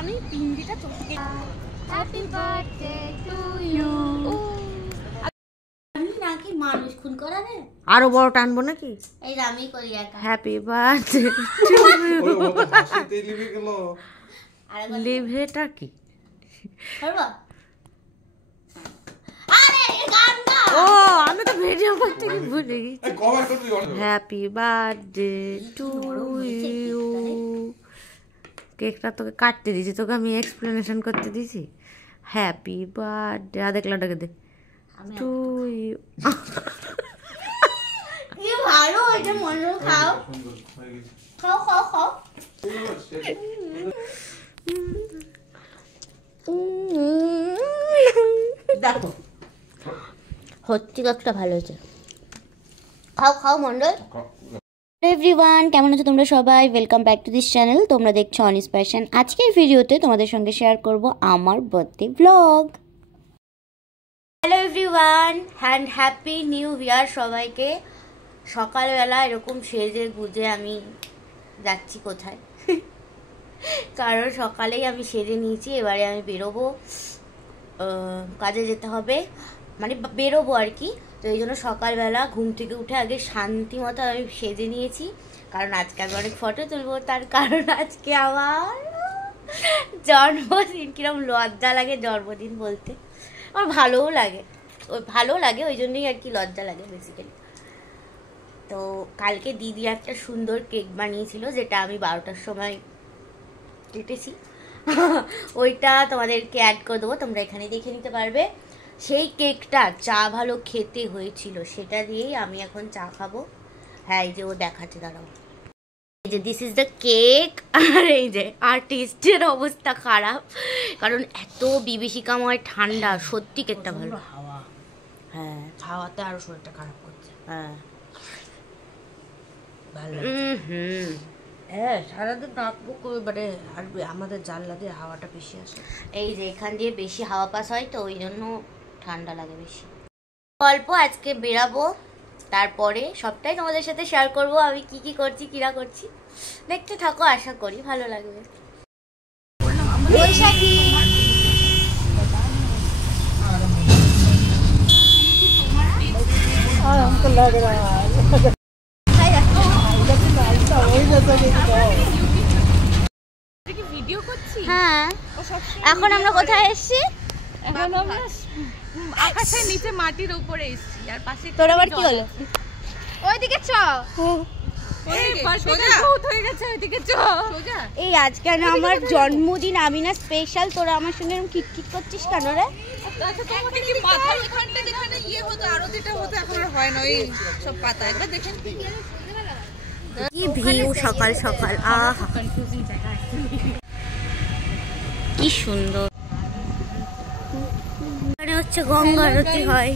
আমি পিন্ডিটা চটকে happy birthday to you. আমি নাকি মানুষ খুন করাবে আরো বড় টানবো নাকি? এই আমি করি একা। Happy birthday to you. লিভেটা কি? করব? আরে এই গানটা ও আমি তো ভিডিও করতে কি ভুলে গেছি। Happy birthday to you. কেকটা তোকে কাটতে দিয়েছি, তোকে আমি এক্সপ্লেনেশন করতে দিয়েছি। হ্যাপি বার্থডে দেখলাটাকে দে টু ইউ। কি ভালো হয়েছে মনে খাও খাও খাও খাও। দেখো সত্যি একটা ভালো হয়েছে। খাও খাও মন্ডল। এভরিওয়ান, কেমন আছো তোমরা সবাই? Welcome back to this channel. তোমরা দেখছো অনিস প্যাশন। আজকের ভিডিওতে তোমাদের সঙ্গে শেয়ার করব আমার birthday blog. Hello everyone and happy new year সবাইকে। সকালবেলা এরকম সেজে গুজে আমি যাচ্ছি কোথায়, কারণ সকালেই আমি সেজে নিয়েছি। এবারে আমি বেরোবো, কাজে যেতে হবে, মানে বেরোবো আর কি। তো এই জন্য সকালবেলা ঘুম থেকে উঠে আগে শান্তি মতো আমি সেজে নিয়েছি, কারণ আজকে আমি অনেক ফটো তুলবো। তার কারণ আজকে আমার জন্মদিন। কিরকম লজ্জা লাগে জন্মদিন বলতে, আমার ভালোও লাগে, ওই জন্যই আর কি লজ্জা লাগে বেসিক্যালি। তো কালকে দিদি একটা সুন্দর কেক বানিয়েছিল, যেটা আমি 12টার সময় কেটেছি। ওইটা তোমাদেরকে অ্যাড করে দেবো, তোমরা এখানে দেখে নিতে পারবে। সেই কেকটা চা ভালো খেতে হয়েছিল, সেটা দিয়েই আমি এখন চা খাবো। হ্যাঁ এই যে ও দেখাচ্ছে, দাঁড়াও। এই যে দিস ইজ দ্য কেক। আর এই যে আর্টিস্টের অবস্থা খারাপ, কারণ এত বিভীষিকাময় ঠান্ডা। সত্যি কেকটা ভালো। হ্যাঁ হাওয়াতে আরো শরীরটা খারাপ করছে। হ্যাঁ ভালো হ্যাঁ, সারাদিন নাকবো মানে আর আমাদের জানলা দিয়ে হাওয়াটা বেশি আসে। এই যে এখান দিয়ে বেশি হাওয়া পাস হয়, তো ওই জন্য ঠান্ডা লাগে বেশি। অল্প আজকে বেরাবো, তারপরে সবটাই তোমাদের সাথে শেয়ার করব আমি কি কি করছি, কিরা করছি। দেখতে থাকো, আশা করি ভালো লাগবে। বৈশাখী হ্যাঁ, এখন আমরা কোথায় এসেছি? এখন আমরা আকাশের নিচে মাটির উপরে এসেছি। আর পাশে তোর আবার কি হলো? ওইদিকে চ, এই আজকে না আমার জন্মদিন, আমি না স্পেশাল। তোরা আমার সঙ্গে এরকম কিটকিট করছিস কেন রে? কি ভিউ সকাল সকাল, আহা কি সুন্দর। এখানে হচ্ছে গঙ্গা আরতি হয়,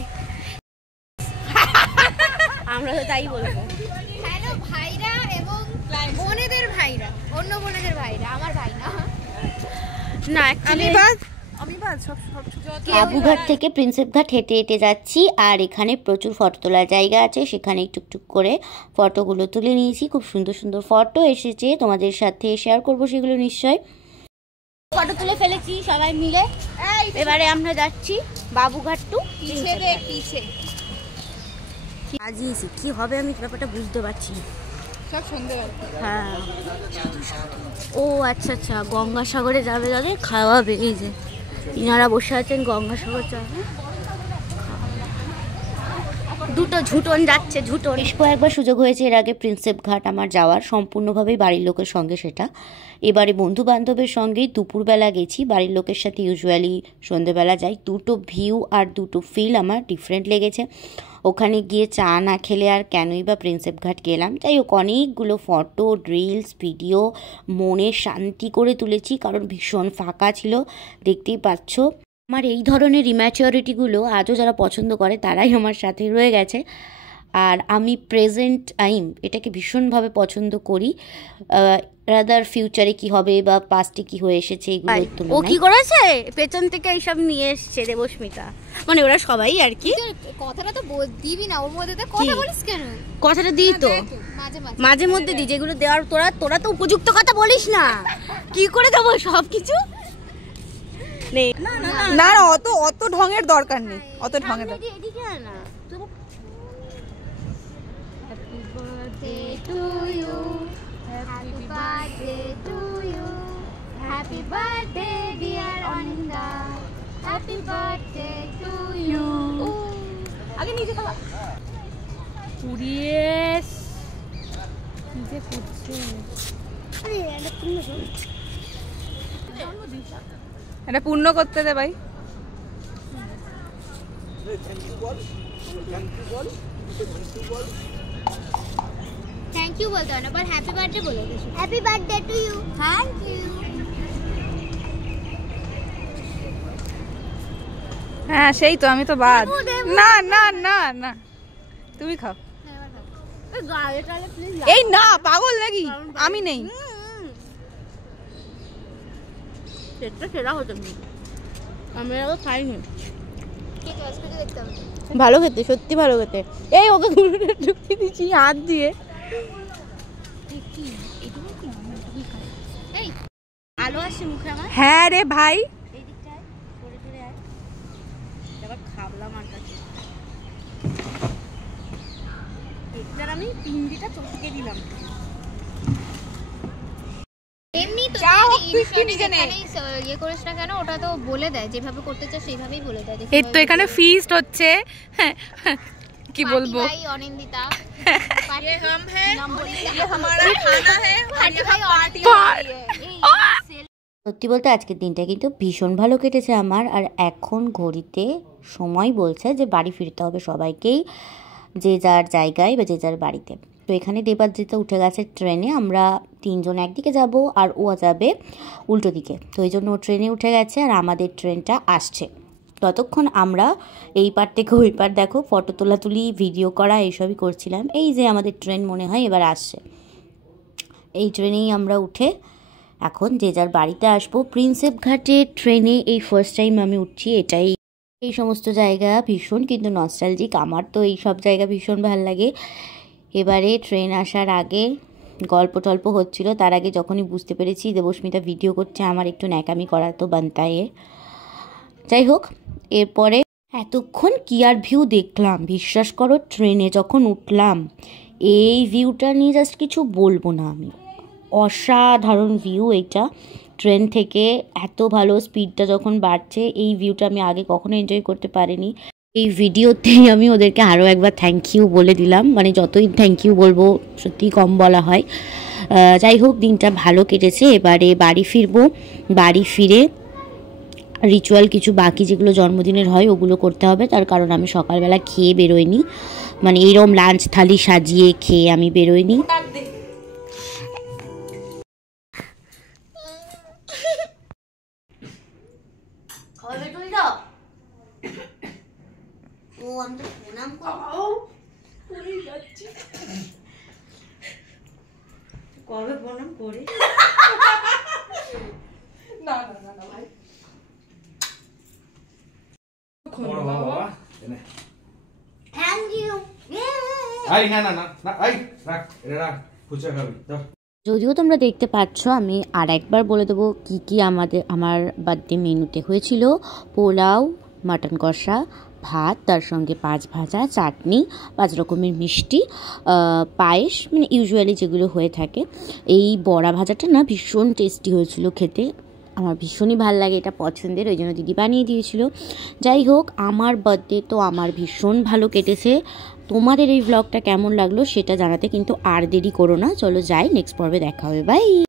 আমরা তো তাই বলবো। হ্যালো ভাইরা এবং বোনেদের ভাইরা, অন্য বোনেদের ভাইরা, আমার ভাই না। না বাবুঘাট থেকে প্রিন্সেপ ঘাট হেঁটে হেঁটে যাচ্ছি, আর এখানে প্রচুর ফটো তোলার জায়গা আছে, সেখানে টুকটুক করে ফটোগুলো তুলে নিয়েছি। খুব সুন্দর সুন্দর ফটো এসেছে, তোমাদের সাথে শেয়ার করবো সেগুলো নিশ্চয়ই। ফটো তুলে ফেলেছি সবাই মিলে। এবারে আমরা যাচ্ছি বাবুঘাট টু পিছে। আজিয়েছি কি হবে আমি ব্যাপারটা বুঝতে পারছি না। সব সন্ধ্যেবেলা। হ্যাঁ ও আচ্ছা আচ্ছা, গঙ্গাসাগরে যাবে, যাদের খাওয়াবে। এই যে ইনারা বসে আছেন, গঙ্গাসাগর যাবে। দুটো ঝুটন যাচ্ছে, ঝুটন। বেশ কয়েকবার সুযোগ হয়েছে এর আগে প্রিন্সেপ ঘাট আমার যাওয়ার, সম্পূর্ণভাবেই বাড়ির লোকের সঙ্গে সেটা। এবারে বন্ধু বান্ধবের সঙ্গেই দুপুরবেলা গেছি, বাড়ির লোকের সাথে ইউজুয়ালি সন্ধ্যেবেলা যাই। দুটো ভিউ আর দুটো ফিল আমার ডিফারেন্ট লেগেছে। ওখানে গিয়ে চা না খেলে আর কেনই বা প্রিন্সেপ ঘাট গেলাম। যাই হোক, অনেকগুলো ফটো, রিলস, ভিডিও মনে শান্তি করে তুলেছি, কারণ ভীষণ ফাঁকা ছিল, দেখতেই পাচ্ছ। আমার এই ধরনের ইম্যাচিওরিটিগুলো আজও যারা পছন্দ করে তারাই আমার সাথে রয়ে গেছে। আর আমি প্রেজেন্ট টাইম এটাকে ভীষণভাবে পছন্দ করি, রাদার ফিউচারে কি হবে বা পাস্টে কি হয়ে এসেছে এগুলো। ও কি করেছে পেছন থেকে এইসব নিয়ে এসছে দেবস্মিতা, মানে ওরা সবাই আর কি। কথাটা তো দিবি না, ওর মধ্যে কথা বলিস কেন? কথাটা দিই তো মাঝে মধ্যে দিই, যেগুলো দেওয়ার তোরা তো উপযুক্ত কথা বলিস না। কি করে দেবো সব কিছু? নেই না না অত অত ঢঙের দরকার নেই, অত ঢঙের দরকার। এদিকে আয় না। Happy birthday to you. Happy birthday to you. Happy birthday dear Ananda. Happy birthday to you. আগে নিচে খাওয়া। পুড়িয়ে নিজে পুড়ছে। এটা পূর্ণ করতে দে ভাই। Thank you बोलते हो ना, पर हैप्पी बर्थडे बोलो। Happy birthday to you. Thank you. হ্যাঁ সেই তো, আমি তো বাদ। না না না না তুমি খাও। এই না পাগল নাকি, আমি নেই। সেটা সেরা হতো আমি আগে খাইনি। ठीक है, उसको देखते हैं। ভালো খেতে, সত্যি ভালো খেতে। এই ওকে গুঁড়োটা ঢুকিয়ে দিচ্ছি হাত দিয়ে। এই আলো আসছে মুখে আমার। হ্যাঁ রে ভাই, এই দিকটায় সরে সরে আয়। এবার খাবলাম আর কাছে। একটার আমি পিন্ডিটা চটকে দিলাম। এমনি তো যা হোক, তুই কি ইনশর্ট নিজে নে। এখানেই ইয়ে করিস না কেন, ওটা তো বলে দেয় যেভাবে করতে চাস সেইভাবেই বলে দেয়। এই তো এখানে ফিস্ট হচ্ছে। কি বলবো, ভাই অনিন্দিতা ये हम हैं, ये हमारा खाना है, পার্টি ভাই पार्टी সত্যি বলতে আজকের দিনটা কিন্তু ভীষণ ভালো কেটেছে আমার। আর এখন ঘড়িতে সময় বলছে যে বাড়ি ফিরতে হবে সবাইকেই, যে যার জায়গায় বা যে যার বাড়িতে। তো এখানে দেবাদ্রিতা উঠে গেছে ট্রেনে, আমরা তিনজন একদিকে যাব আর ও যাবে উল্টো দিকে। তো এই জন্য ও ট্রেনে উঠে গেছে আর আমাদের ট্রেনটা আসছে। ততক্ষণ আমরা এই পার থেকে ওই পার দেখো ফটো তোলাতুলি ভিডিও করা এইসবই করছিলাম। এই যে আমাদের ট্রেন মনে হয় এবার আসছে, এই ট্রেনেই আমরা উঠে এখন যে যার বাড়িতে আসবো। প্রিন্সেপ ঘাটে ট্রেনে এই ফার্স্ট টাইম আমি উঠছি। এটাই, এই সমস্ত জায়গা ভীষণ কিন্তু নস্টালজিক, আমার তো এই সব জায়গা ভীষণ ভালো লাগে। এবারে ট্রেন আসার আগে গল্প টল্প হচ্ছিল, তার আগে যখনই বুঝতে পেরেছি দেবস্মিতা ভিডিও করছে, আমার একটু ন্যাকামি করা তো বানতায়। যাই হোক, এরপরে এতক্ষণ কি আর ভিউ দেখলাম, বিশ্বাস করো ট্রেনে যখন উঠলাম এই ভিউটা নিয়ে জাস্ট কিছু বলবো না আমি। অসাধারণ ভিউ এইটা ট্রেন থেকে, এত ভালো স্পিডটা যখন বাড়ছে, এই ভিউটা আমি আগে কখনো এনজয় করতে পারিনি। এই ভিডিওতেই আমি ওদেরকে আরও একবার থ্যাংক ইউ বলে দিলাম, মানে যতই থ্যাংক ইউ বলবো সত্যিই কম বলা হয়। যাই হোক, দিনটা ভালো কেটেছে। এবারে বাড়ি ফিরবো, বাড়ি ফিরে রিচুয়াল কিছু বাকি যেগুলো জন্মদিনের হয় ওগুলো করতে হবে। তার কারণ আমি সকালবেলা খেয়ে বেরোইনি, মানে এইরকম লাঞ্চ থালি সাজিয়ে খেয়ে আমি বেরোইনি। কবে প্রণাম করে না না না না ভাই, থ্যাংক ইউ। যদিও তোমরা দেখতে পাচ্ছ, আমি আর একবার বলে দেবো কী কী আমার বার্থডে মেনুতে হয়েছিল। পোলাও, মাটন কষা, ভাত, তার সঙ্গে 5 ভাজা, চাটনি, 5 রকমের মিষ্টি, পায়েস, মানে ইউজুয়ালি যেগুলো হয়ে থাকে। এই বড়া ভাজাটা না ভীষণ টেস্টি হয়েছিল খেতে, আমার ভীষণই ভালো লাগে, এটা পছন্দের, ওই জন্য দিদি বানিয়ে দিয়েছিল। যাই হোক, আমার বার্থডে তো আমার ভীষণ ভালো কেটেছে। তোমাদের এই ব্লগটা কেমন লাগলো সেটা জানাতে কিন্তু আর দেরি করো না। চলো যাই, নেক্সট পর্বে দেখা হবে, বাই।